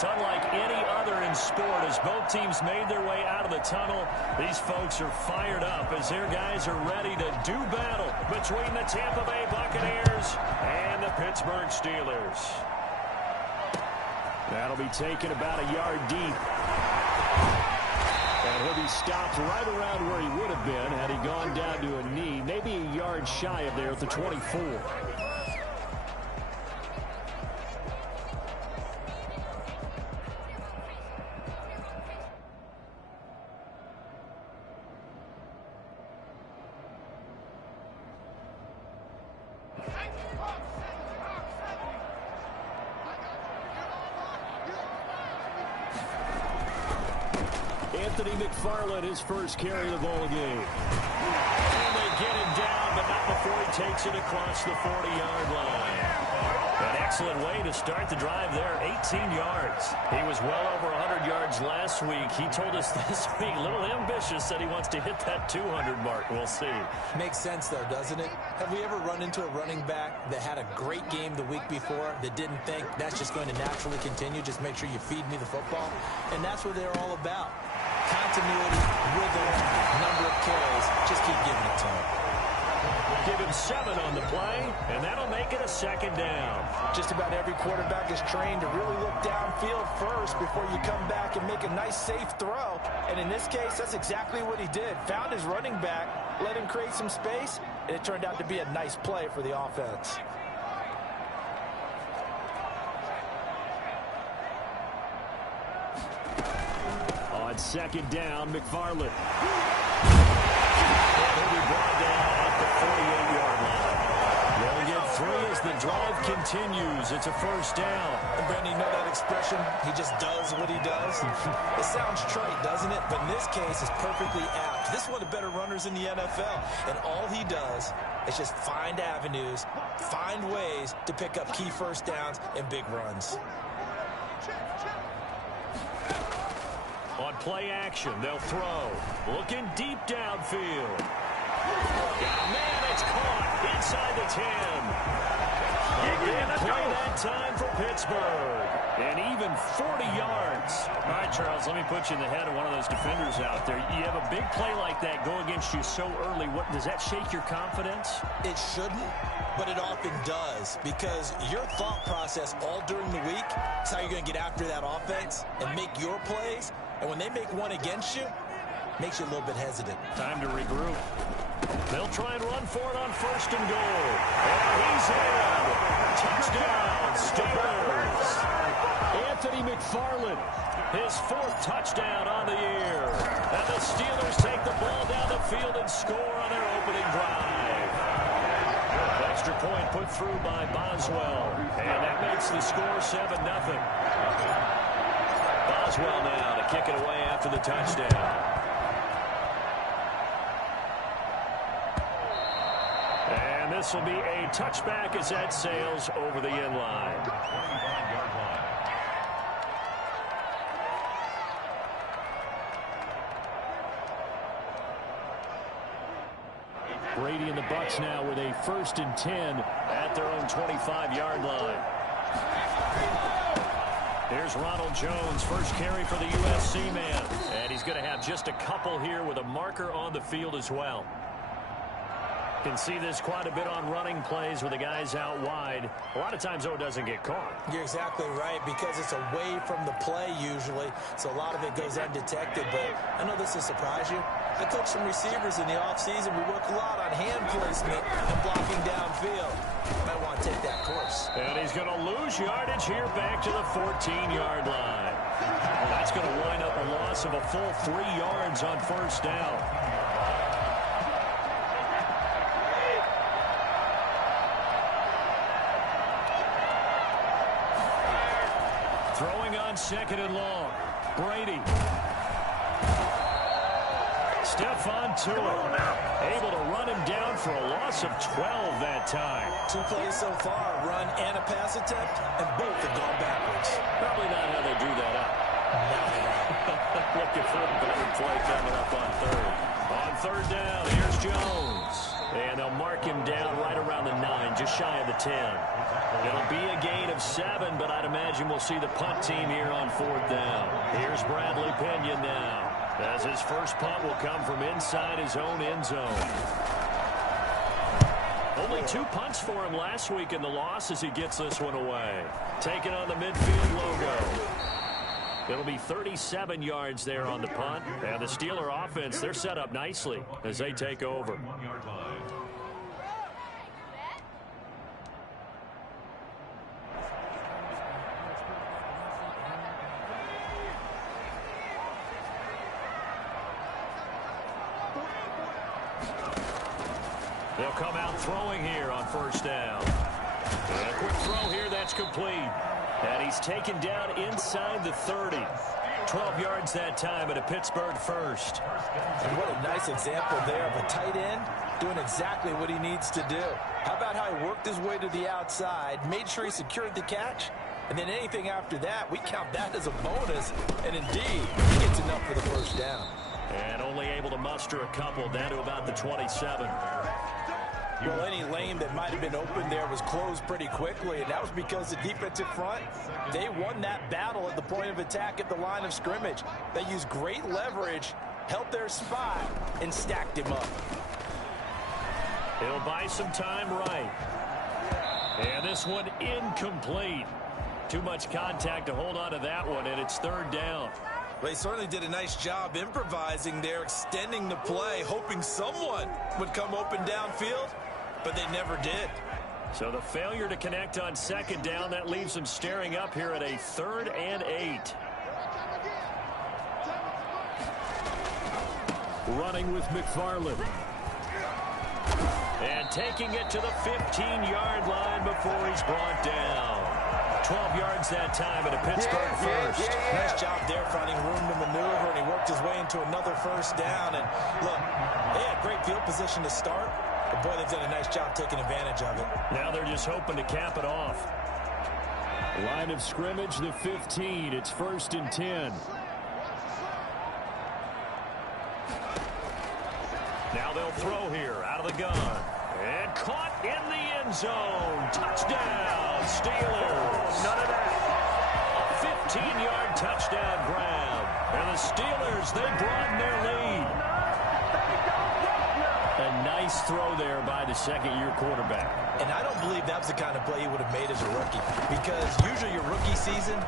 It's unlike any other in sport. As both teams made their way out of the tunnel, these folks are fired up as their guys are ready to do battle between the Tampa Bay Buccaneers and the Pittsburgh Steelers. That'll be taken about a yard deep. And he'll be stopped right around where he would have been had he gone down to a knee, maybe a yard shy of there at the 24. Anthony McFarland, his first carry of the ball game. And they get him down, but not before he takes it across the 40-yard line. An excellent way to start the drive there, 18 yards. He was well over 100 yards last week. He told us this week, a little ambitious, that he wants to hit that 200 mark. We'll see. Makes sense, though, doesn't it? Have we ever run into a running back that had a great game the week before that didn't think that's just going to naturally continue? Just make sure you feed me the football. And that's what they're all about. Continuity, rhythm, number of carries. Just keep giving it to him. Give him 7 on the play, and that'll make it a second down. Just about every quarterback is trained to really look downfield first before you come back and make a nice, safe throw. And in this case, that's exactly what he did. Found his running back, let him create some space, and it turned out to be a nice play for the offense. On second down, McFarland. He'll be brought down at the 48-yard line. They'll get 3 as the drive continues. It's a first down. And, Brandon, you know that expression? He just does what he does? It sounds trite, doesn't it? But in this case, it's perfectly apt. This is one of the better runners in the NFL. And all he does is just find avenues, find ways to pick up key first downs and big runs. On play action, they'll throw. Looking deep downfield. Man, it's caught inside the 10. Big play that time for Pittsburgh. And even 40 yards. All right, Charles, let me put you in the head of one of those defenders out there. You have a big play like that go against you so early. What does that shake your confidence? It shouldn't, but it often does, because your thought process all during the week is how you're going to get after that offense and make your plays. And when they make one against you, makes you a little bit hesitant. Time to regroup. They'll try and run for it on first and goal. And he's in. Touchdown, Steelers. Anthony McFarland, his 4th touchdown on the year. And the Steelers take the ball down the field and score on their opening drive. Extra point put through by Boswell. And that makes the score 7-0. Boswell now to kick it away after the touchdown. And this will be a touchback as that sails over the end line. Brady and the Bucs now with a 1st and 10 at their own 25-yard line. Here's Ronald Jones, first carry for the USC man. And he's going to have just a couple here with a marker on the field as well. Can see this quite a bit on running plays with the guys out wide. A lot of times, though, it doesn't get caught. You're exactly right, because it's away from the play usually, so a lot of it goes undetected. But I know this will surprise you. I coach some receivers in the offseason. We work a lot on hand placement and blocking downfield. You might want to take that course. And he's going to lose yardage here back to the 14-yard line. Well, that's going to wind up a loss of a full 3 yards on first down. Throwing on 2nd and long. Brady. Stephon Tuitt able to run him down for a loss of 12 that time. 2 plays so far, run and a pass attempt, and both have gone backwards. Probably not how they drew that up. Looking for a better play coming up on 3rd. On 3rd down, here's Jones. And they'll mark him down right around the 9, just shy of the 10. It'll be a gain of 7, but I'd imagine we'll see the punt team here on 4th down. Here's Bradley Pinion now, as his first punt will come from inside his own end zone. Only 2 punts for him last week in the loss as he gets this one away. Taking on the midfield logo. It'll be 37 yards there on the punt. And the Steeler offense, they're set up nicely as they take over. They'll come out throwing here on 1st down. And a quick throw here, that's complete. And he's taken down inside the 30. 12 yards that time at a Pittsburgh first. And what a nice example there of a tight end doing exactly what he needs to do. How about how he worked his way to the outside, made sure he secured the catch, and then anything after that, we count that as a bonus. And indeed, he gets enough for the 1st down. And only able to muster a couple down to about the 27. Well, any lane that might have been open there was closed pretty quickly, and that was because the defensive front, they won that battle at the point of attack at the line of scrimmage. They used great leverage, held their spot, and stacked him up. He'll buy some time right. And this one incomplete. Too much contact to hold on to that one, and it's 3rd down. They certainly did a nice job improvising there, extending the play, hoping someone would come open downfield, but they never did. So the failure to connect on 2nd down, that leaves them staring up here at a 3rd and 8. Running with McFarland. And taking it to the 15-yard line before he's brought down. 12 yards that time at a Pittsburgh first. Nice job there finding room to maneuver, and he worked his way into another 1st down. And look, they had great field position to start, but boy, they've done a nice job taking advantage of it. Now they're just hoping to cap it off. Line of scrimmage, the 15. It's 1st and 10. Now they'll throw here out of the gun. And caught in the end zone. Touchdown, Steelers. None of that. A 15-yard touchdown grab. And the Steelers, they broaden their lead. A nice throw there by the 2nd-year quarterback. And I don't believe that was the kind of play he would have made as a rookie, because usually your rookie season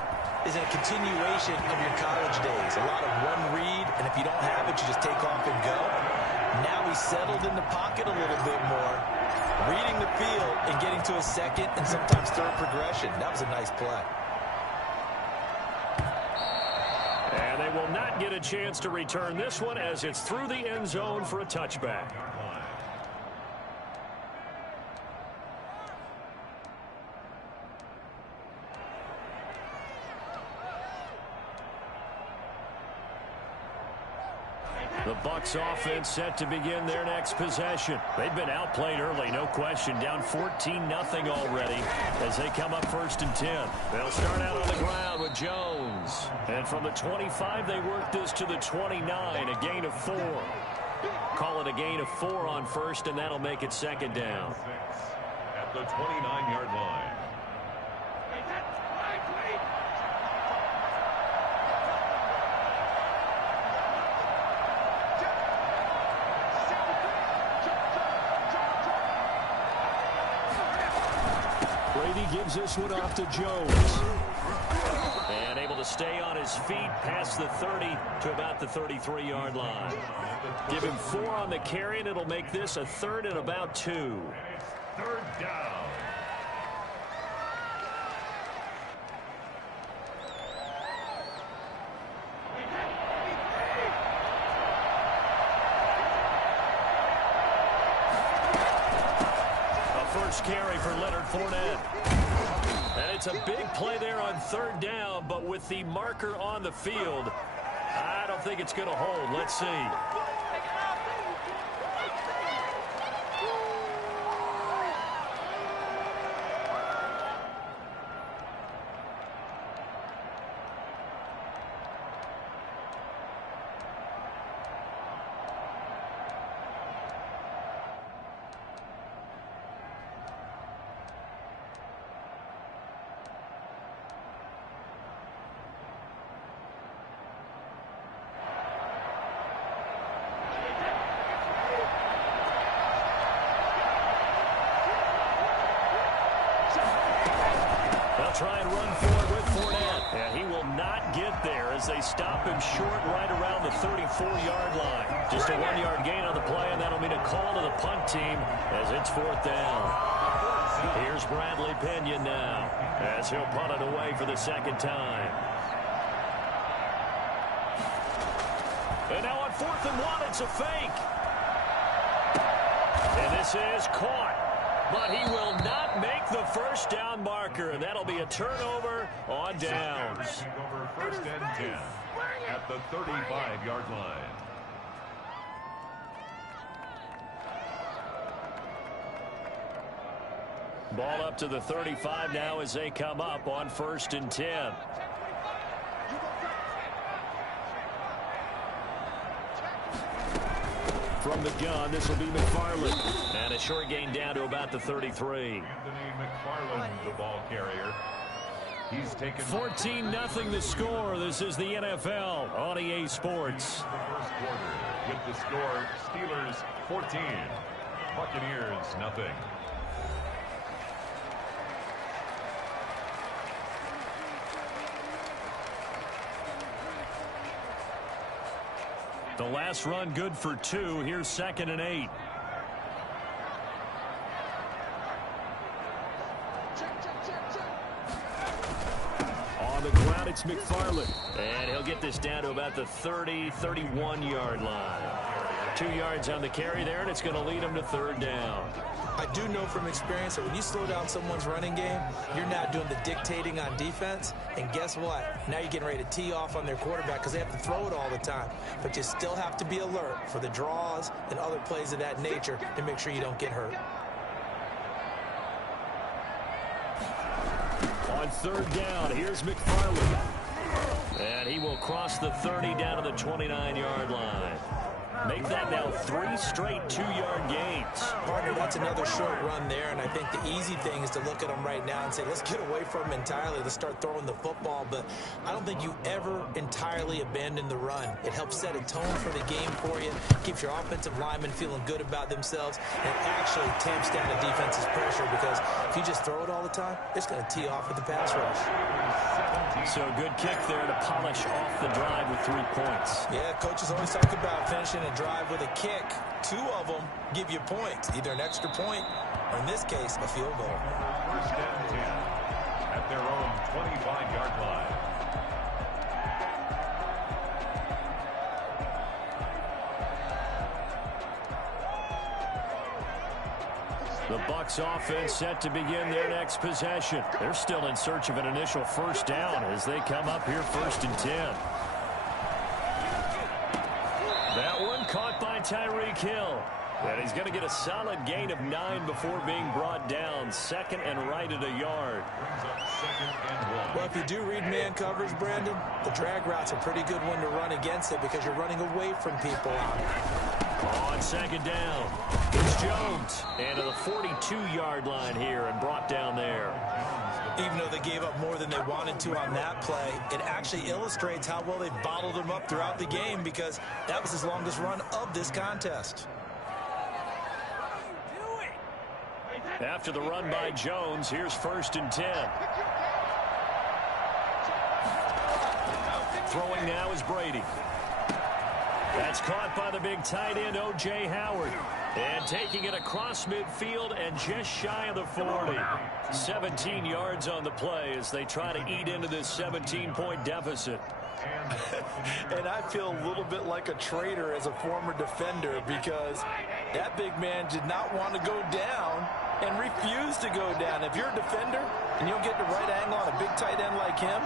is a continuation of your college days. A lot of one read, and if you don't have it, you just take off and go. Now he's settled in the pocket a little bit more, reading the field and getting to a 2nd and sometimes 3rd progression. That was a nice play. And they will not get a chance to return this one as it's through the end zone for a touchback. The Bucs offense set to begin their next possession. They've been outplayed early, no question. Down 14-0 already as they come up 1st and 10. They'll start out on the ground with Jones. And from the 25, they work this to the 29, a gain of 4. Call it a gain of 4 on 1st, and that'll make it 2nd down. At the 29-yard line. Gives this one off to Jones. And able to stay on his feet past the 30 to about the 33-yard line. Give him 4 on the carry, and it'll make this a 3rd and about 2. 3rd down. A first carry for Leonard Fournette. And it's a big play there on 3rd down, but with the marker on the field, I don't think it's going to hold. Let's see. as they stop him short right around the 34-yard line. Just a 1-yard gain on the play, and that'll mean a call to the punt team as it's 4th down. Here's Bradley Pinion now as he'll punt it away for the 2nd time. And now on 4th and 1, it's a fake. And this is caught. But he will not make the 1st down marker, and that'll be a turnover on downs. Over 1st and 10 at the 35-yard line. Ball up to the 35 now as they come up on 1st and 10. From the gun, this will be McFarland. And a short gain down to about the 33. Anthony McFarland, the ball carrier. He's taken 14-0 the score. This is the NFL on EA Sports. the first quarter with the score Steelers 14, Buccaneers nothing. The last run good for 2. Here's 2nd and 8. On the ground, it's McFarland. And he'll get this down to about the 30, 31-yard line. 2 yards on the carry there, and it's going to lead him to 3rd down. I do know from experience that when you slow down someone's running game, you're not doing the dictating on defense. And guess what? Now you're getting ready to tee off on their quarterback because they have to throw it all the time. But you still have to be alert for the draws and other plays of that nature to make sure you don't get hurt. On 3rd down, here's McFarland. And he will cross the 30 down to the 29-yard line. Make that now 3 straight 2-yard gains. Partner, that's another short run there, and I think the easy thing is to look at them right now and say, let's get away from them entirely. Let's start throwing the football, but I don't think you ever entirely abandon the run. It helps set a tone for the game for you, keeps your offensive linemen feeling good about themselves, and it actually tamps down the defense's pressure because if you just throw it all the time, it's going to tee off with the pass rush. So good kick there to polish off the drive with 3 points. Yeah, coaches always talk about finishing a drive with a kick. 2 of them give you points, either an extra point or, in this case, a field goal. 1st and 10 at their own 25-yard line. The Bucs offense set to begin their next possession. They're still in search of an initial 1st down as they come up here 1st and 10. That one caught by Tyreek Hill. And he's going to get a solid gain of 9 before being brought down. 2nd and right at a yard. Brings up 2nd and 1. Well, if you do read man coverage, Brandon, the drag route's a pretty good one to run against it because you're running away from people on it. On 2nd down, it's Jones. And to the 42-yard line here and brought down there. Even though they gave up more than they wanted to on that play, it actually illustrates how well they bottled them up throughout the game because that was his longest run of this contest. After the run by Jones, here's 1st and 10. Throwing now is Brady. That's caught by the big tight end, O.J. Howard. And taking it across midfield and just shy of the 40. 17 yards on the play as they try to eat into this 17-point deficit. And I feel a little bit like a traitor as a former defender because that big man did not want to go down and refused to go down. If you're a defender and you don't get the right angle on a big tight end like him,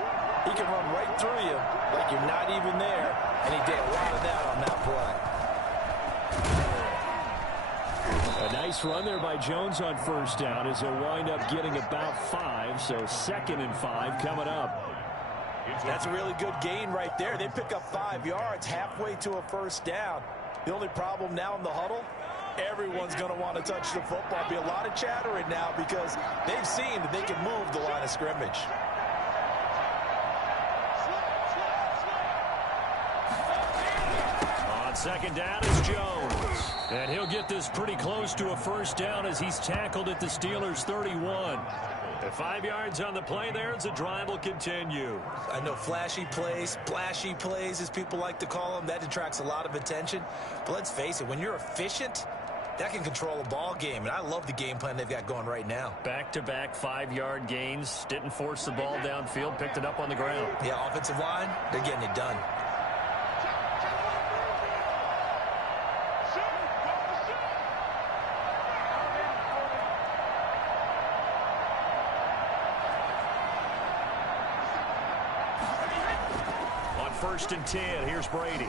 he can run right through you like you're not even there, and he did a lot of that on that play. A nice run there by Jones on 1st down as he'll wind up getting about 5, so 2nd and 5 coming up. That's a really good gain right there. They pick up 5 yards halfway to a 1st down. The only problem now in the huddle, everyone's going to want to touch the football. Be a lot of chattering now because they've seen that they can move the line of scrimmage. On 2nd down is Jones. And he'll get this pretty close to a 1st down as he's tackled at the Steelers' 31. At 5 yards on the play there as the drive will continue. I know flashy plays, splashy plays, as people like to call them, that attracts a lot of attention. But let's face it, when you're efficient, that can control a ball game. And I love the game plan they've got going right now. Back-to-back 5-yard gains. Didn't force the ball downfield. Picked it up on the ground. Yeah, offensive line, they're getting it done. First and 10. Here's Brady.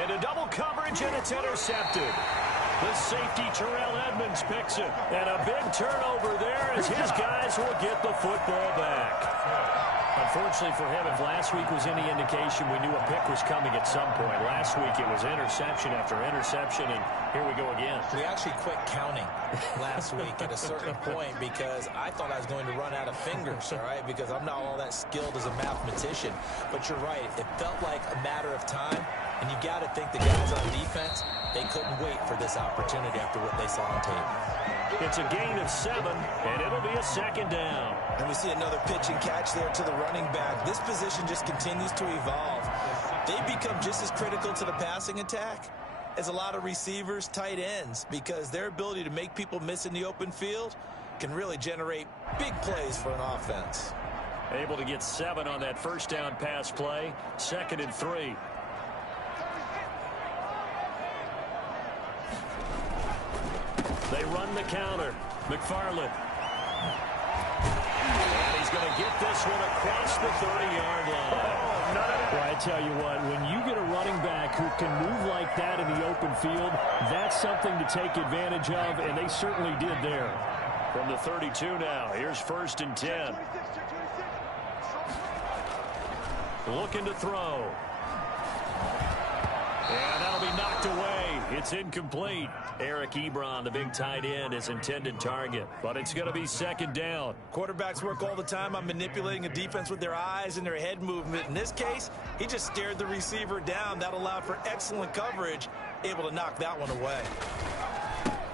Into double coverage, and it's intercepted. The safety, Terrell Edmonds, picks it. And a big turnover there as his guys will get the football back. Unfortunately for him, if last week was any indication, we knew a pick was coming at some point. Last week it was interception after interception, and here we go again. We actually quit counting last week at a certain point because I thought I was going to run out of fingers, all right, because I'm not all that skilled as a mathematician. But you're right. It felt like a matter of time, and you got to think the guys on defense, they couldn't wait for this opportunity after what they saw on tape. It's a gain of 7, and it'll be a second down. And we see another pitch and catch there to the running back. This position just continues to evolve. They become just as critical to the passing attack as a lot of receivers, tight ends, because their ability to make people miss in the open field can really generate big plays for an offense. Able to get 7 on that first down pass play. 2nd and 3. They run the counter. McFarland. And he's going to get this one across the 30-yard line. Well, I tell you what, when you get a running back who can move like that in the open field, that's something to take advantage of, and they certainly did there. From the 32 now, here's 1st and 10. Looking to throw. And that'll be knocked away. It's incomplete. Eric Ebron, the big tight end, is intended target. But it's going to be 2nd down. Quarterbacks work all the time on manipulating a defense with their eyes and their head movement. In this case, he just stared the receiver down. That allowed for excellent coverage, able to knock that one away.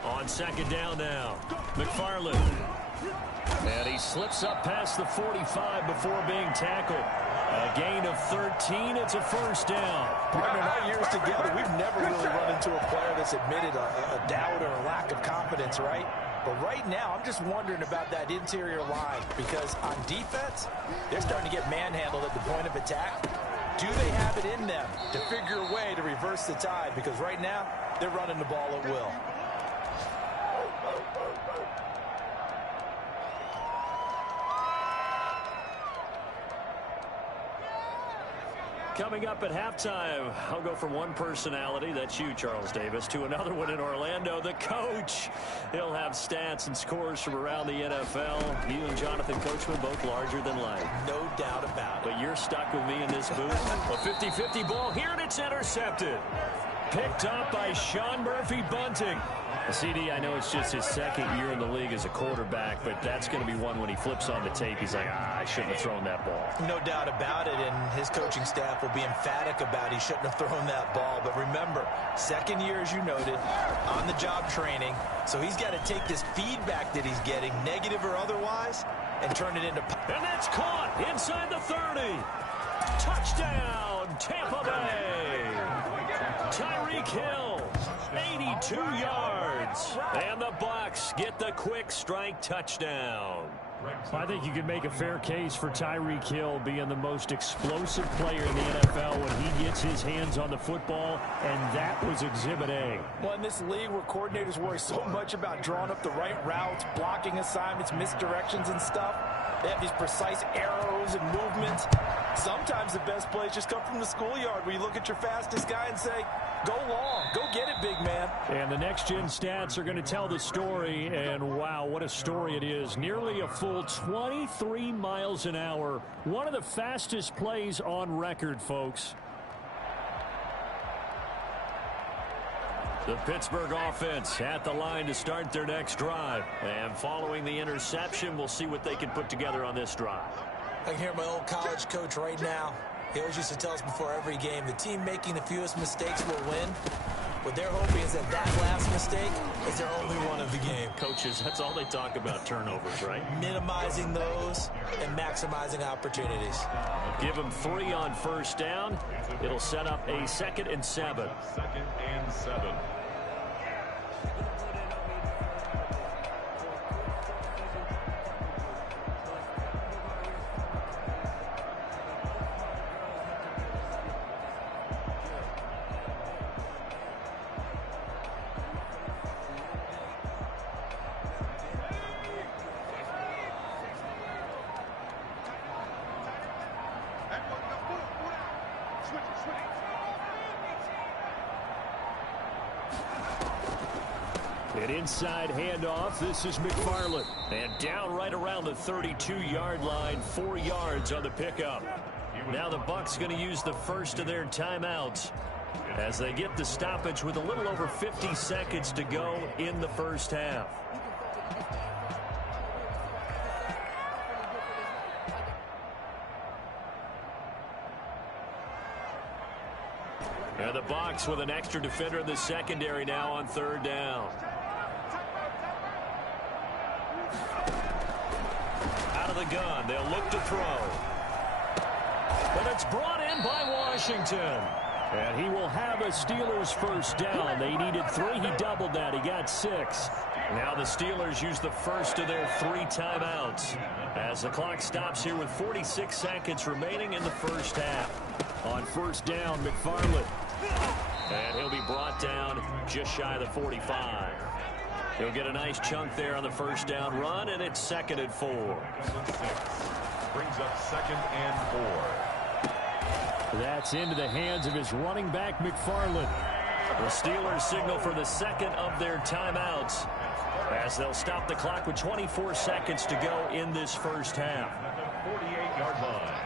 On 2nd down now, McFarland. And he slips up past the 45 before being tackled. A gain of 13. It's a 1st down. Partner, in our years together, we've never really run into a player that's admitted a doubt or a lack of confidence, right? But right now, I'm just wondering about that interior line because on defense, they're starting to get manhandled at the point of attack. Do they have it in them to figure a way to reverse the tide? Because right now, they're running the ball at will. Coming up at halftime, I'll go from one personality, that's you, Charles Davis, to another one in Orlando, the coach. He'll have stats and scores from around the NFL. You and Jonathan Coachman both larger than life. No doubt about it. But you're stuck with me in this booth. A 50-50 ball here, and it's intercepted. Picked up by Sean Murphy Bunting. CD, I know it's just his 2nd year in the league as a quarterback, but that's going to be one when he flips on the tape. He's like, I shouldn't have thrown that ball. No doubt about it, and his coaching staff will be emphatic about he shouldn't have thrown that ball. But remember, 2nd year, as you noted, on-the-job training. So he's got to take this feedback that he's getting, negative or otherwise, and turn it into... And that's caught inside the 30. Touchdown, Tampa Bay. Tyreek Hill, 82 yards. And the Bucs get the quick strike touchdown. I think you can make a fair case for Tyreek Hill being the most explosive player in the NFL when he gets his hands on the football, and that was Exhibit A. Well, in this league where coordinators worry so much about drawing up the right routes, blocking assignments, misdirections and stuff, they have these precise arrows and movements. Sometimes the best plays just come from the schoolyard where you look at your fastest guy and say, go long, go get it, big man. And the next-gen stats are going to tell the story, and wow, what a story it is. Nearly a full 23 miles an hour. One of the fastest plays on record, folks. The Pittsburgh offense at the line to start their next drive. And following the interception, we'll see what they can put together on this drive. I can hear my old college coach right now. He always used to tell us before every game, the team making the fewest mistakes will win. What they're hoping is that last mistake is their only one of the game. Coaches, that's all they talk about, turnovers, right? Minimizing those and maximizing opportunities. Give them 3 on first down. It'll set up a 2nd and 7. 2nd and 7. An inside handoff. This is McFarland. And down right around the 32-yard line. 4 yards on the pickup. Now the Bucs going to use the first of their timeouts as they get the stoppage with a little over 50 seconds to go in the first half. And the Bucs with an extra defender in the secondary now on 3rd down. Out of the gun, they'll look to throw. But it's brought in by Washington. And he will have a Steelers first down. They needed 3. He doubled that. He got 6. Now the Steelers use the first of their 3 timeouts as the clock stops here with 46 seconds remaining in the first half. On first down, McFarland. And he'll be brought down just shy of the 45. He'll get a nice chunk there on the first down run, and it's 2nd and 4. Brings up 2nd and 4. That's into the hands of his running back, McFarland. The Steelers signal for the 2nd of their timeouts as they'll stop the clock with 24 seconds to go in this first half. At the 48-yard line.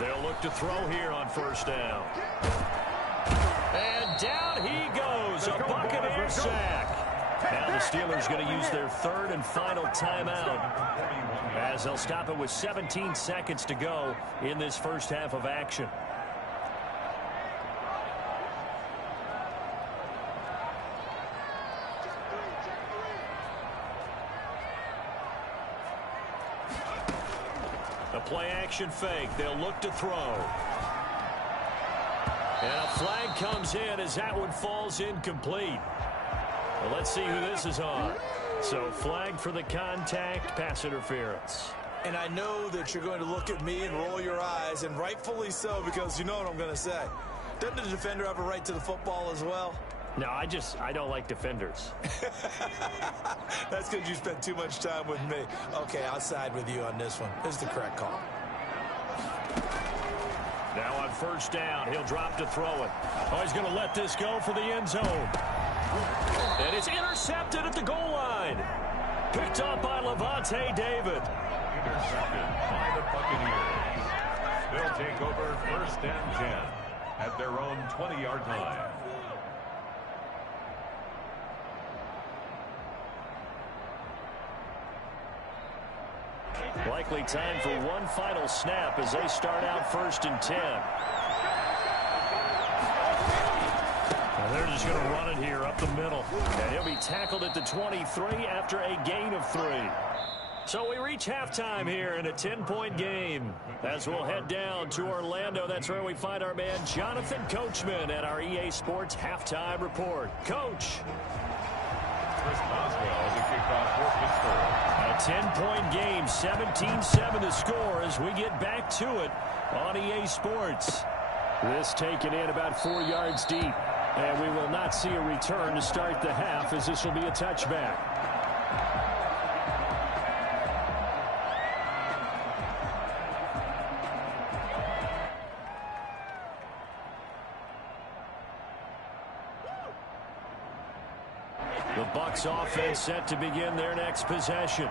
They'll look to throw here on first down. And down he goes. A Buccaneer sack. Now the Steelers going to use their 3rd and final timeout as they'll stop it with 17 seconds to go in this first half of action. A play-action fake. They'll look to throw. And a flag comes in as that one falls incomplete. Well, let's see who this is on. So flag for the contact, pass interference. And I know that you're going to look at me and roll your eyes, and rightfully so, because you know what I'm going to say. Doesn't the defender have a right to the football as well? No, I don't like defenders. That's because you spent too much time with me. Okay, I'll side with you on this one. This is the correct call. Now on first down, he'll drop to throw it. Oh, he's going to let this go for the end zone. And it's intercepted at the goal line. Picked up by Lavonte David. Intercepted by the Buccaneers. They'll take over 1st and 10 at their own 20-yard line. Likely time for one final snap as they start out 1st and 10. And they're just going to run it here up the middle. And he'll be tackled at the 23 after a gain of 3. So we reach halftime here in a 10-point game. As we'll head down to Orlando, that's where we find our man Jonathan Coachman at our EA Sports Halftime Report. Coach. Chris Boswell as a kickoff for Pittsburgh. A 10-point game, 17-7 the score as we get back to it on EA Sports. This taken in about 4 yards deep. And we will not see a return to start the half as this will be a touchback. The Bucs offense set to begin their next possession.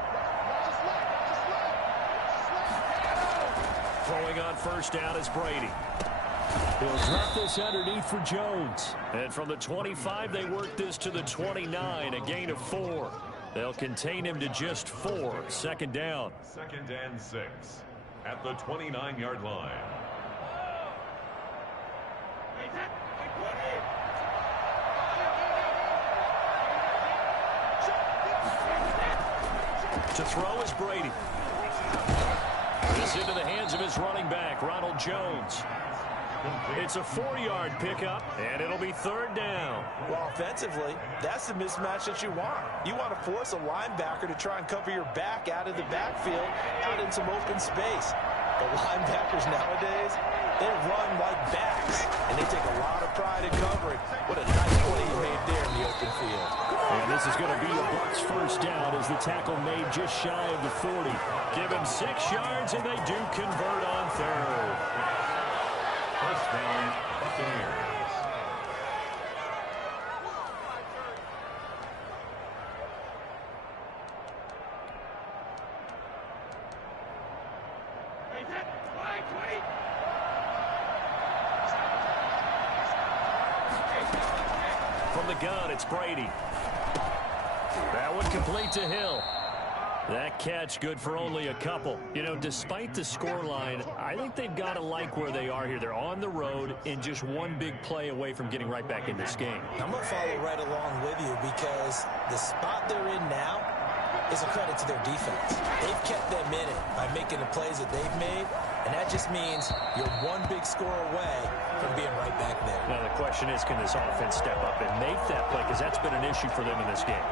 Throwing on first down is Brady. He'll drop this underneath for Jones. And from the 25, they work this to the 29, a gain of 4. They'll contain him to just 4. Second down. 2nd and 6 at the 29-yard line. To throw is Brady. This into the hands of his running back, Ronald Jones. It's a 4-yard pickup, and it'll be 3rd down. Well, offensively, that's the mismatch that you want. You want to force a linebacker to try and cover your back out of the backfield, out in some open space. The linebackers nowadays, they run like backs, and they take a lot of pride in covering. What a nice play he made there in the open field. And this is going to be a Bucs first down as the tackle made just shy of the 40. Give him 6 yards, and they do convert on 3rd. First down, Buccaneers. From the gun, it's Brady. That one complete to Hill. That catch good for only a couple. You know, despite the scoreline, I think they've got to like where they are here. They're on the road and just one big play away from getting right back in this game. I'm going to follow right along with you because the spot they're in now is a credit to their defense. They've kept them in it by making the plays that they've made, and that just means you're one big score away from being right back there. Now, the question is, can this offense step up and make that play? Because that's been an issue for them in this game.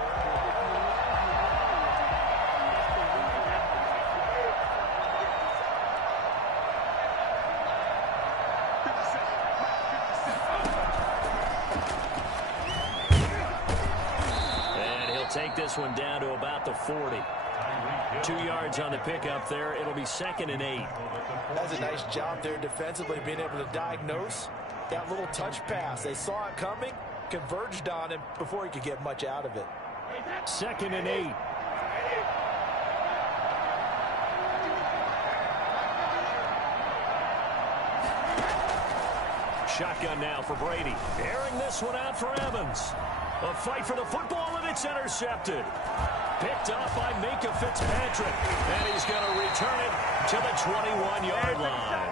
Take this one down to about the 40. 2 yards on the pickup there. It'll be 2nd and 8. That's a nice job there defensively, being able to diagnose that little touch pass. They saw it coming, converged on him before he could get much out of it. 2nd and 8. Shotgun now for Brady. Airing this one out for Evans. A fight for the football, and it's intercepted. Picked up by Minkah Fitzpatrick. And he's going to return it to the 21-yard line.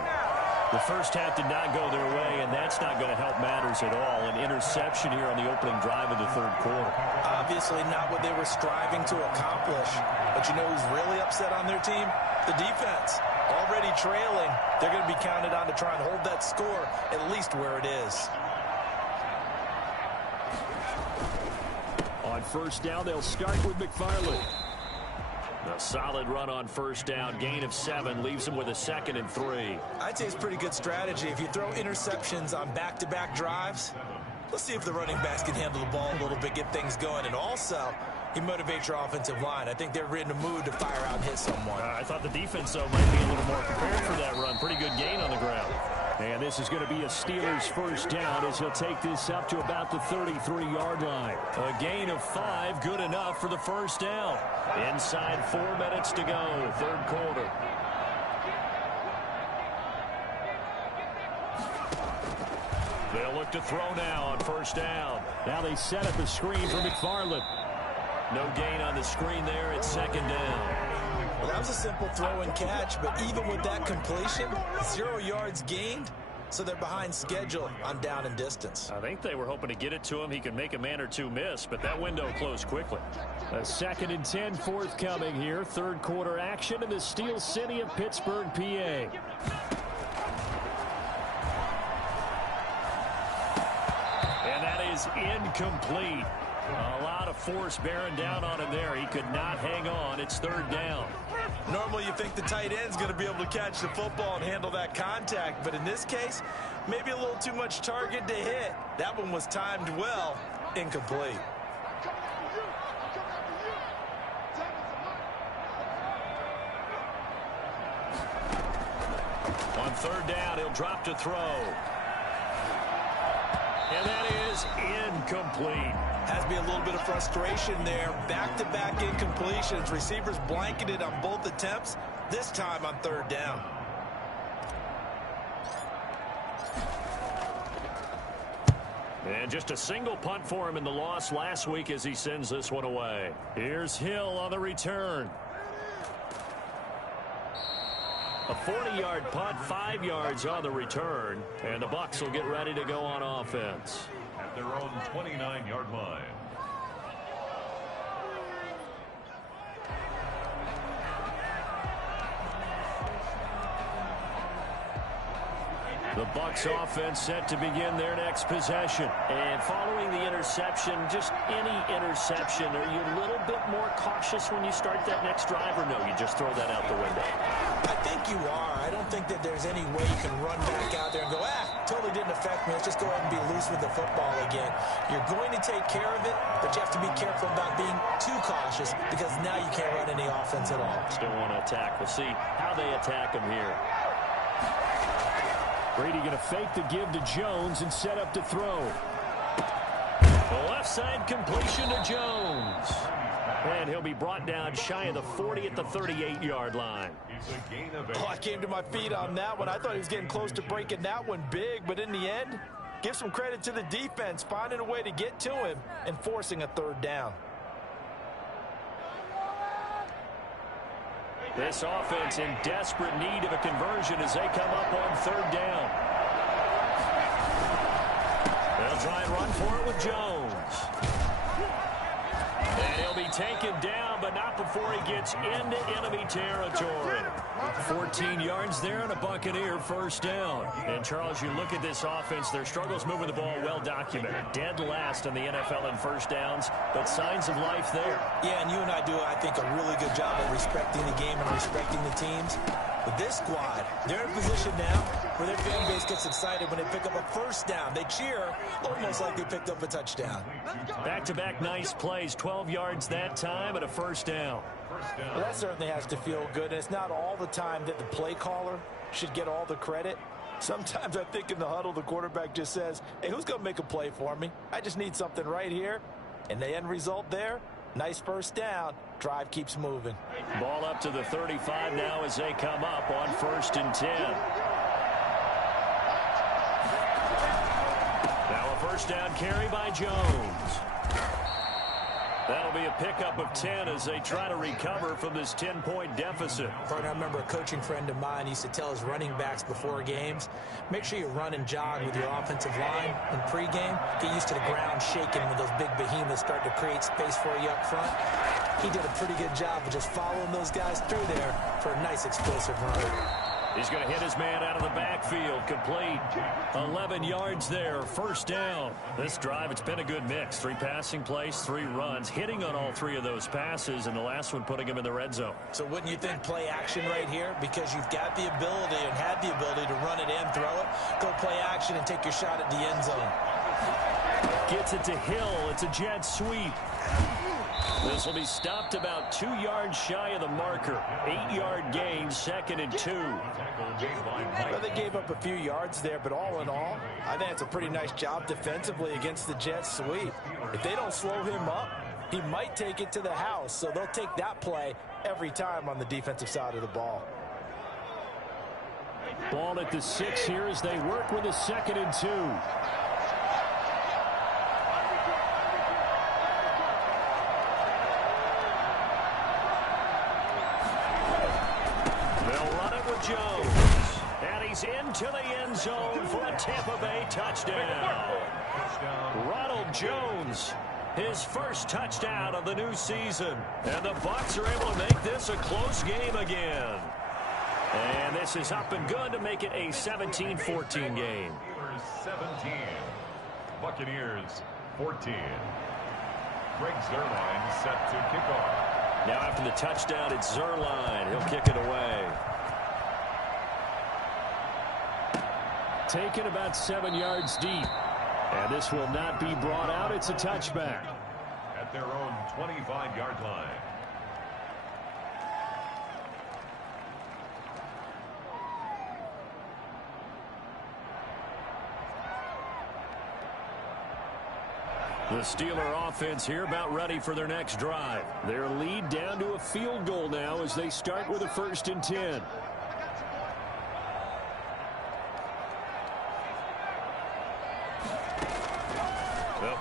The first half did not go their way, and that's not going to help matters at all. An interception here on the opening drive of the 3rd quarter. Obviously not what they were striving to accomplish. But you know who's really upset on their team? The defense. Already trailing, they're going to be counted on to try and hold that score at least where it is. On first down, they'll start with McFarland. A solid run on first down. Gain of 7 leaves them with a 2nd and 3. I'd say it's pretty good strategy. If you throw interceptions on back-to-back drives, let's see if the running backs can handle the ball a little bit, get things going. And also, you motivate your offensive line. I think they're in a mood to fire out and hit someone. I thought the defense, though, might be a little more prepared for that run. Pretty good gain on the ground. And this is going to be a Steelers first down as he'll take this up to about the 33-yard line. A gain of 5, good enough for the first down. Inside 4 minutes to go, 3rd quarter. They'll look to throw now on first down. Now they set up a screen for McFarland. No gain on the screen there. It's 2nd down. Well, that was a simple throw and catch, but even with that completion, 0 yards gained, so they're behind schedule on down and distance. I think they were hoping to get it to him. He could make a man or two miss, but that window closed quickly. A 2nd and 10 forthcoming here. 3rd quarter action in the Steel City of Pittsburgh, PA. And that is incomplete. A lot of force bearing down on him there. He could not hang on. It's 3rd down. Normally you think the tight end's going to be able to catch the football and handle that contact, but in this case, maybe a little too much target to hit. That one was timed well, incomplete. On 3rd down, he'll drop to throw. And that is incomplete. Has to be a little bit of frustration there. Back-to-back incompletions. Receivers blanketed on both attempts, this time on 3rd down. And just a single punt for him in the loss last week as he sends this one away. Here's Hill on the return. A 40-yard punt, 5 yards on the return. And the Bucs will get ready to go on offense. At their own 29-yard line. The Bucs offense set to begin their next possession. And following the interception, just any interception, are you a little bit more cautious when you start that next drive, or no, you just throw that out the window? I think you are. I don't think that there's any way you can run back out there and go, totally didn't affect me. Let's just go ahead and be loose with the football again. You're going to take care of it, but you have to be careful about being too cautious because now you can't run any offense at all. Still want to attack. We'll see how they attack him here. Brady going to fake the give to Jones and set up to throw. The left side completion to Jones. And he'll be brought down shy of the 40 at the 38-yard line. I came to my feet on that one. I thought he was getting close to breaking that one big, but in the end, give some credit to the defense, finding a way to get to him and forcing a third down. This offense in desperate need of a conversion as they come up on third down. They'll try and run for it with Jones. And he'll be taken down, but not before he gets into enemy territory. 14 yards there and a Buccaneer first down. And, Charles, you look at this offense, their struggles moving the ball well documented. Dead last in the NFL in first downs, but signs of life there. Yeah, and you and I do, I think, a really good job of respecting the game and respecting the teams. But this squad, they're in a position now where their fan base gets excited when they pick up a first down. They cheer almost like they picked up a touchdown. Back-to-back nice plays, 12 yards that time and a first down. Well, that certainly has to feel good. And it's not all the time that the play caller should get all the credit. Sometimes I think in the huddle, the quarterback just says, hey, who's going to make a play for me? I just need something right here. And the end result there, nice first down. Drive keeps moving. Ball up to the 35 now as they come up on 1st and 10. Now a first down carry by Jones. That'll be a pickup of 10 as they try to recover from this 10-point deficit. I remember a coaching friend of mine used to tell his running backs before games, make sure you run and jog with your offensive line in pregame. Get used to the ground shaking when those big behemoths start to create space for you up front. He did a pretty good job of just following those guys through there for a nice explosive run. He's going to hit his man out of the backfield. Complete. 11 yards there. First down. This drive, it's been a good mix. 3 passing plays, 3 runs. Hitting on all 3 of those passes, and the last one putting him in the red zone. So wouldn't you think play action right here? Because you've got the ability and had the ability to run it and throw it. Go play action and take your shot at the end zone. Gets it to Hill. It's a jet sweep. This will be stopped about 2 yards shy of the marker. 8-yard gain, 2nd and 2. Well, they gave up a few yards there, but all in all, I think it's a pretty nice job defensively against the jet sweep. If they don't slow him up, he might take it to the house, so they'll take that play every time on the defensive side of the ball. Ball at the 6 here as they work with a 2nd and 2. Jones, and he's into the end zone for a Tampa Bay touchdown. Ronald Jones, his first touchdown of the new season, and the Bucs are able to make this a close game again. And this is up and good to make it a 17-14 game. 17, Buccaneers 14. Greg Zuerlein set to kick off. Now after the touchdown, it's Zuerlein. He'll kick it away. Taken about 7 yards deep. And this will not be brought out. It's a touchback. At their own 25-yard line. The Steeler offense here about ready for their next drive. Their lead down to a field goal now as they start with a 1st and 10.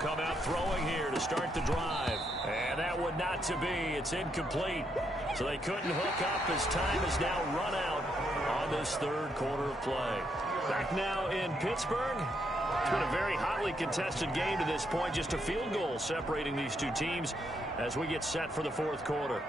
come out throwing here to start the drive. And that would not to be. It's incomplete. So they couldn't hook up as time has now run out on this third quarter of play. Back now in Pittsburgh. It's been a very hotly contested game to this point. Just a field goal separating these two teams as we get set for the fourth quarter.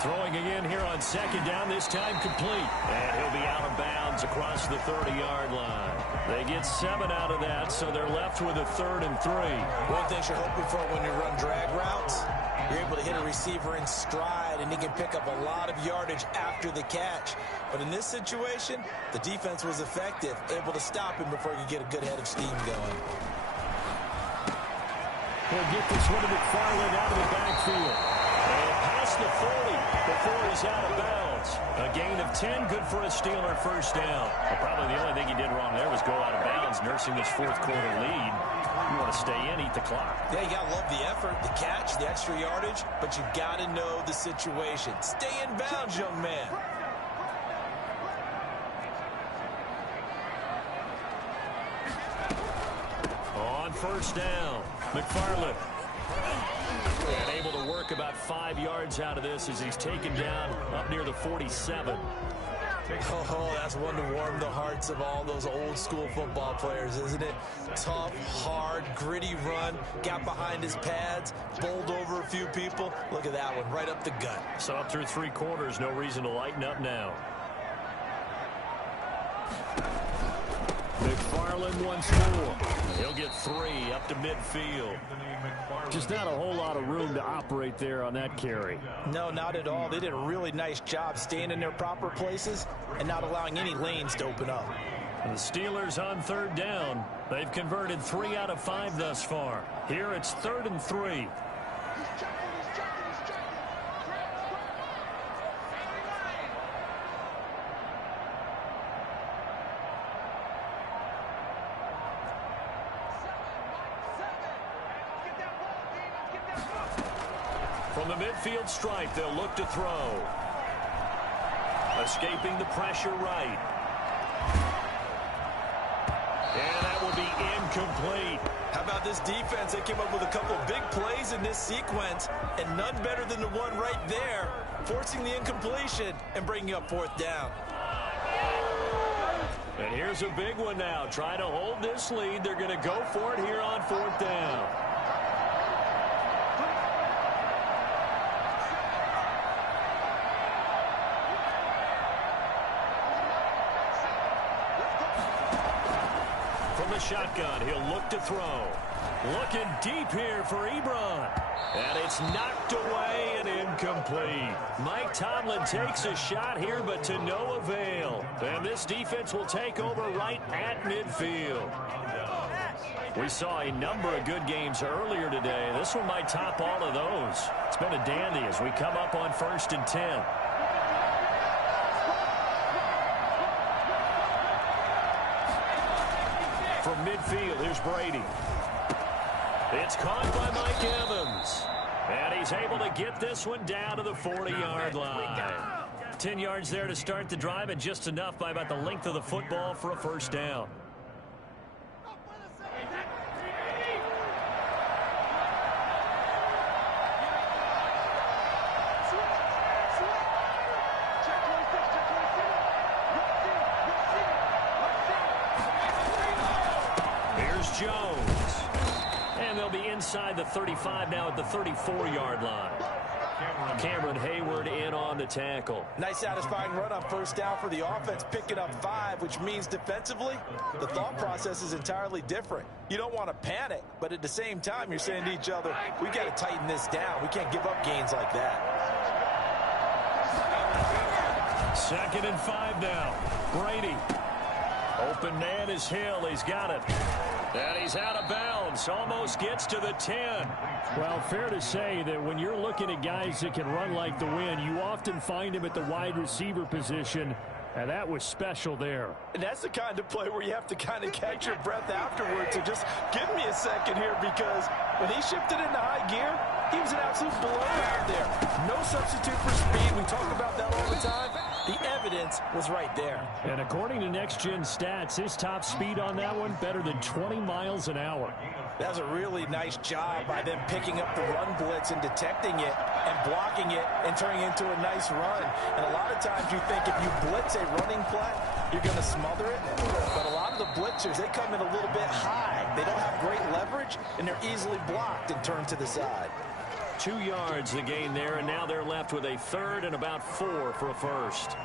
Throwing again here on second down, this time complete. And he'll be out of bounds across the 30-yard line. They get 7 out of that, so they're left with a 3rd and 3. One thing you're hoping for when you run drag routes, you're able to hit a receiver in stride, and he can pick up a lot of yardage after the catch. But in this situation, the defense was effective, able to stop him before he could get a good head of steam going. He'll get this one to McFarland out of the backfield. And past the 40 before he's out of bounds. A gain of 10, good for a Steeler first down. Well, probably the only thing he did wrong there was go out of bounds, nursing this fourth quarter lead. You want to stay in, eat the clock. Yeah, you got to love the effort, the catch, the extra yardage, but you got to know the situation. Stay in bounds, young man. On first down, McFarland. And able to work about 5 yards out of this as he's taken down up near the 47. Oh, that's one to warm the hearts of all those old school football players, isn't it? Tough, hard, gritty run, got behind his pads, bowled over a few people. Look at that one, right up the gut. So up through 3 quarters, no reason to lighten up now. McFarland once more. He'll get 3 up to midfield. Just not a whole lot of room to operate there on that carry. No, not at all. They did a really nice job staying in their proper places and not allowing any lanes to open up. And the Steelers on 3rd down. They've converted 3 out of 5 thus far. Here it's 3rd and 3. From the midfield stripe, they'll look to throw. Escaping the pressure right. And that will be incomplete. How about this defense? They came up with a couple of big plays in this sequence, and none better than the one right there, forcing the incompletion and bringing up 4th down. And here's a big one now. Trying to hold this lead. They're going to go for it here on 4th down. From the shotgun, he'll look to throw. Looking deep here for Ebron. And it's knocked away and incomplete. Mike Tomlin takes a shot here, but to no avail. And this defense will take over right at midfield. We saw a number of good games earlier today. This one might top all of those. It's been a dandy as we come up on 1st and 10. From midfield, here's Brady. It's caught by Mike Evans. And he's able to get this one down to the 40-yard line. 10 yards there to start the drive, and just enough by about the length of the football for a first down. Jones. And they'll be inside the 35 now at the 34-yard line. Cameron Hayward in on the tackle. Nice satisfying run on 1st down for the offense, picking up 5, which means defensively, the thought process is entirely different. You don't want to panic, but at the same time, you're saying to each other, we got to tighten this down. We can't give up gains like that. 2nd and 5 now. Brady. Open man is Hill. He's got it. And he's out of bounds. Almost gets to the 10. Well, fair to say that when you're looking at guys that can run like the wind, you often find him at the wide receiver position. And that was special there. And that's the kind of play where you have to kind of catch your breath afterwards. So just give me a second here, because when he shifted into high gear, he was an absolute blowout there. No substitute for speed. We talk about that all the time. The evidence was right there. And according to Next Gen Stats, his top speed on that one, better than 20 miles an hour. That was a really nice job by them picking up the run blitz and detecting it and blocking it and turning it into a nice run. And a lot of times you think if you blitz a running play, you're going to smother it. But a lot of the blitzers, they come in a little bit high. They don't have great leverage, and they're easily blocked and turned to the side. 2 yards the gain there, and now they're left with a third and about 4 for a first.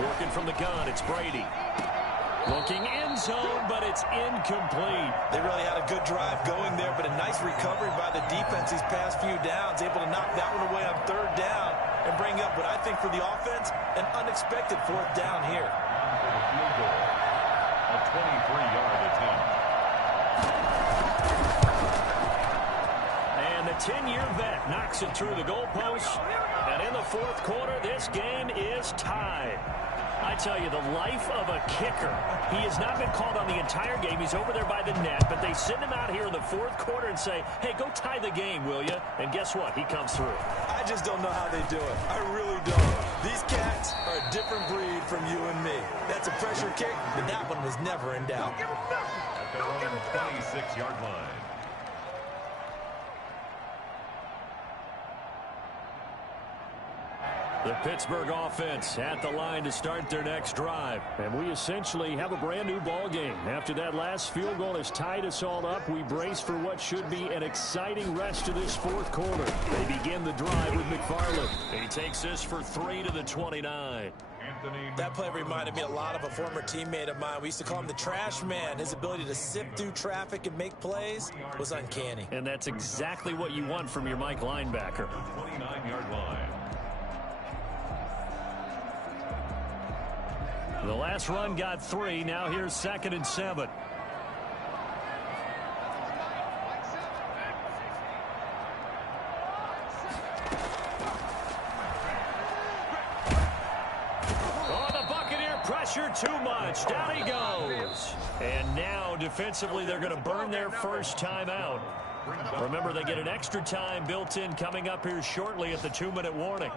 Working from the gun, it's Brady. Looking end zone, but it's incomplete. They really had a good drive going there, but a nice recovery by the defense these past few downs, able to knock that one away on third down and bring up what I think for the offense, an unexpected fourth down here. For the field goal, a 23-yard attempt. And the 10-year vet knocks it through the goalpost. And in the fourth quarter, this game is tied. I tell you, the life of a kicker. He has not been called on the entire game. He's over there by the net, but they send him out here in the fourth quarter and say, hey, go tie the game, will you? And guess what? He comes through. I just don't know how they do it. I really don't. These cats are a different breed from you and me. That's a pressure kick, but that one was never in doubt. At their own 26-yard line. The Pittsburgh offense at the line to start their next drive. And we essentially have a brand new ball game. After that last field goal has tied us all up, we brace for what should be an exciting rest of this fourth quarter. They begin the drive with McFarland. He takes this for 3 to the 29. That play reminded me a lot of a former teammate of mine. We used to call him the trash man. His ability to sift through traffic and make plays was uncanny. And that's exactly what you want from your Mike linebacker. 29-yard line. The last run got 3. Now here's 2nd and 7. Oh, the Buccaneer pressure too much. Down he goes. And now defensively they're going to burn their first timeout. Remember, they get an extra time built in coming up here shortly at the 2-minute warning.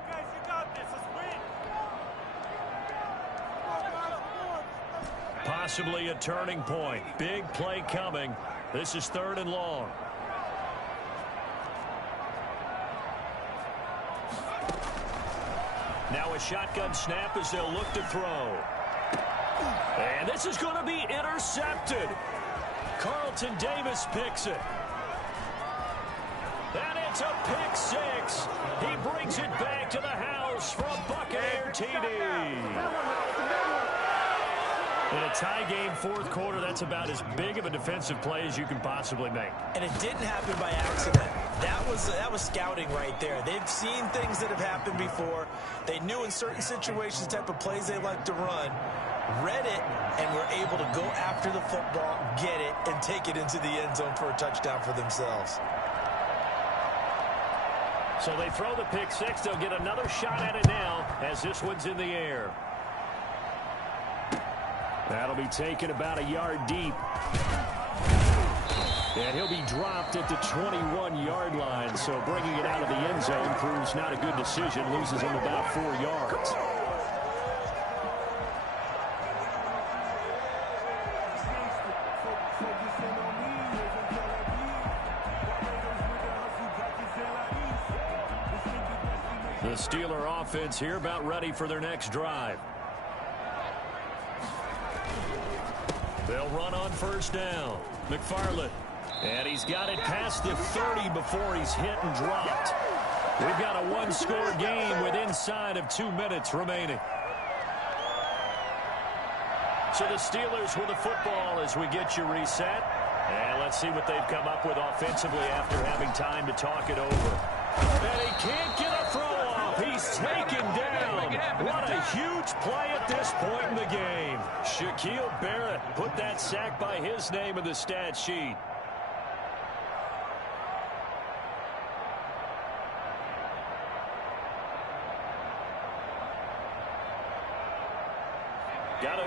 Possibly a turning point. Big play coming. This is 3rd and long. Now a shotgun snap as they'll look to throw. And this is going to be intercepted. Carlton Davis picks it. And it's a pick 6. He brings it back to the house for a Buccaneer TD. In a tie game, fourth quarter, that's about as big of a defensive play as you can possibly make. And it didn't happen by accident. That was scouting right there. They've seen things that have happened before. They knew in certain situations the type of plays they like to run, read it, and were able to go after the football, get it, and take it into the end zone for a touchdown for themselves. So they throw the pick 6. They'll get another shot at it now as this one's in the air. That'll be taken about a yard deep. And he'll be dropped at the 21-yard line. So bringing it out of the end zone proves not a good decision. Loses him about 4 yards. The Steeler offense here about ready for their next drive. They'll run on first down. McFarland. And he's got it past the 30 before he's hit and dropped. We've got a one-score game with inside of 2 minutes remaining. So the Steelers with the football as we get you reset. And let's see what they've come up with offensively after having time to talk it over. And he can't get a throw off. He's taken down. What a huge play at this point in the game. Shaquille Barrett put that sack by his name in the stat sheet.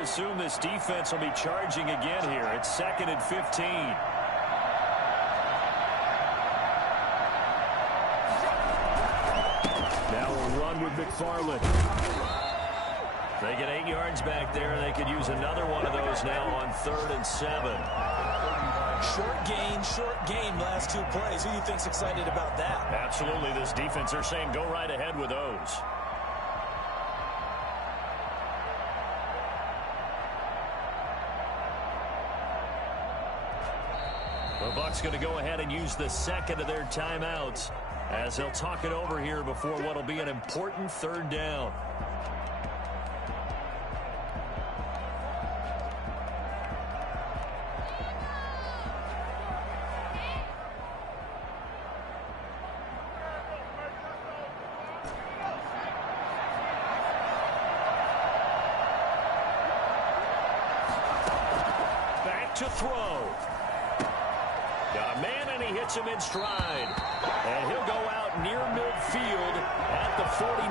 assume this defense will be charging again here. It's 2nd and 15. Now we'll run with McFarland. They get 8 yards back there. They could use another one of those now on 3rd and 7. Short gain, last 2 plays. Who do you think's excited about that? Absolutely. This defense, they're saying go right ahead with those. The Bucs going to go ahead and use the 2nd of their timeouts as they'll talk it over here before what will be an important 3rd down. Back to throw. Got a man, and he hits him in stride. And he'll go out near midfield at the 49.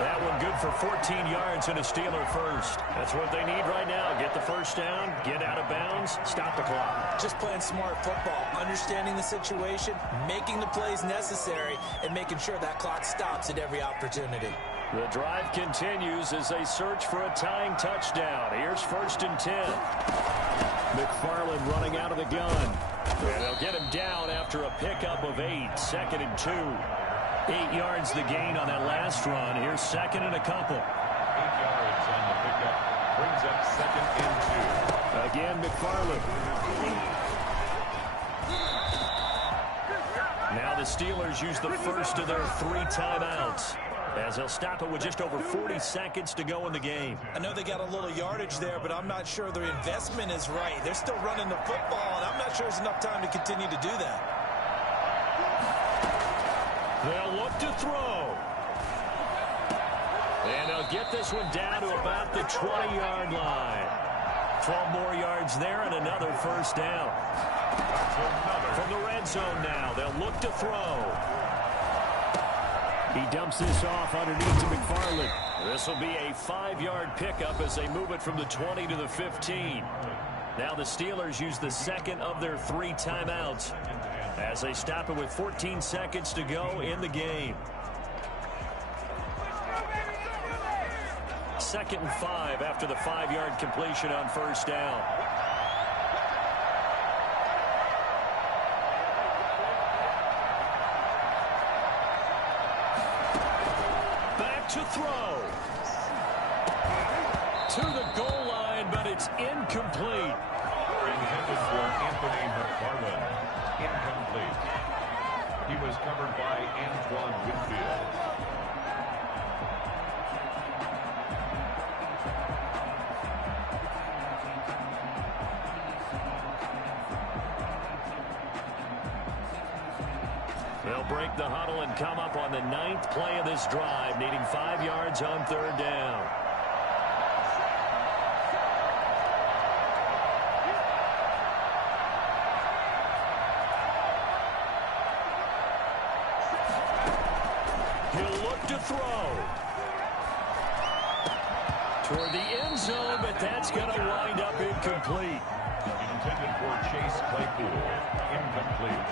That one good for 14 yards and a Steeler first. That's what they need right now. Get the first down, get out of bounds, stop the clock. Just playing smart football, understanding the situation, making the plays necessary, and making sure that clock stops at every opportunity. The drive continues as they search for a tying touchdown. Here's 1st and 10. McFarland running out of the gun. And they'll get him down after a pickup of 8. 2nd and 2. 8 yards the gain on that last run. Here's 2nd and a couple. 8 yards on the pickup. Brings up 2nd and 2. Again, McFarland. Now the Steelers use the first of their 3 timeouts, as they'll stop it with just over 40 seconds to go in the game. I know they got a little yardage there, but I'm not sure their investment is right. They're still running the football, and I'm not sure there's enough time to continue to do that. They'll look to throw. And they'll get this one down to about the 20-yard line. 12 more yards there and another first down. From the red zone now, they'll look to throw. He dumps this off underneath to McFarland. This will be a 5-yard pickup as they move it from the 20 to the 15. Now the Steelers use the 2nd of their 3 timeouts as they stop it with 14 seconds to go in the game. 2nd and 5 after the 5-yard completion on first down. To throw. To the goal line, but it's incomplete. Intended for Anthony McFarland. Incomplete. He was covered by Antoine Winfield. They'll break the huddle and come up on the 9th play of this drive, needing 5 yards on 3rd down. He'll look to throw. Toward the end zone, but that's going to wind up incomplete. Intended for Chase Claypool. Incomplete.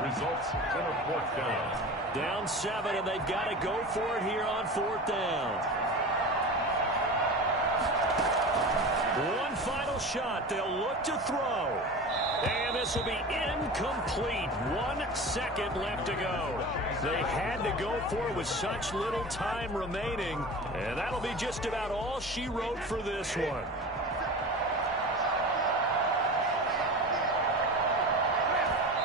Results in a 4th down. Down 7, and they've got to go for it here on 4th down. One final shot. They'll look to throw. And this will be incomplete. 1 second left to go. They had to go for it with such little time remaining. And that'll be just about all she wrote for this one.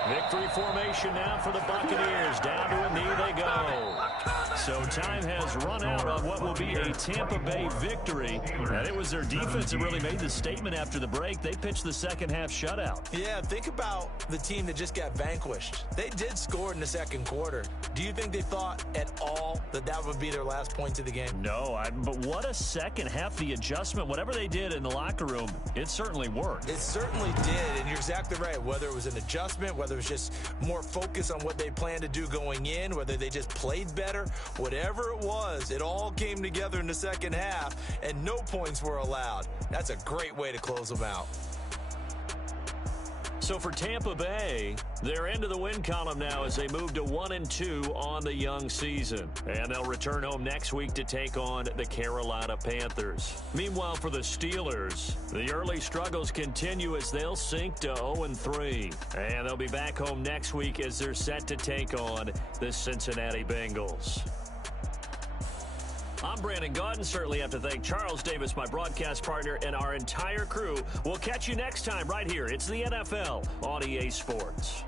Victory formation now for the Buccaneers. Down to a knee they go. So time has run out on what will be a Tampa Bay victory. And it was their defense that really made the statement after the break. They pitched the 2nd half shutout. Yeah, think about the team that just got vanquished. They did score in the 2nd quarter. Do you think they thought at all that that would be their last point of the game? No, but what a 2nd half. The adjustment, whatever they did in the locker room, it certainly worked. It certainly did, and you're exactly right. Whether it was an adjustment, whether whether it's just more focus on what they planned to do going in, whether they just played better, whatever it was, it all came together in the second half, and no points were allowed. That's a great way to close them out. So for Tampa Bay, they're into the win column now as they move to 1-2 on the young season. And they'll return home next week to take on the Carolina Panthers. Meanwhile, for the Steelers, the early struggles continue as they'll sink to 0-3. And they'll be back home next week as they're set to take on the Cincinnati Bengals. I'm Brandon Gaudin. Certainly have to thank Charles Davis, my broadcast partner, and our entire crew. We'll catch you next time right here. It's the NFL on EA Sports.